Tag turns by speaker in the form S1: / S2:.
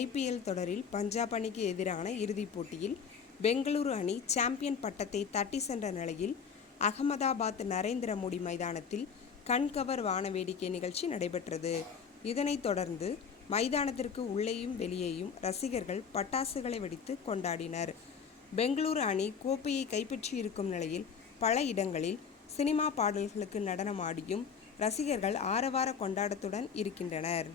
S1: IPL தொடரில் பஞ்சாப் அணிக்கு எதிரான இறுதிப் போட்டியில் பெங்களூரு அணி சாம்பியன் பட்டத்தை தட்டி சென்ற நிலையில் அகமதாபாத் நரேந்திர மோடி மைதானத்தில் கண்கவர் வானவேடிக்கை நிகழ்ச்சி நடைபெற்றது. இதனைத் தொடர்ந்து மைதானத்திற்கு உள்ளேயும் வெளியேயும் ரசிகர்கள் பட்டாசுகளை வெடித்து கொண்டாடினர். பெங்களூரு அணி கோப்பையை கைப்பற்றியிருக்கும் நிலையில் பல இடங்களில் சினிமா பாடல்களுக்கு நடனமாடியும் ரசிகர்கள் ஆரவார கொண்டாட்டத்துடன் இருக்கின்றனர்.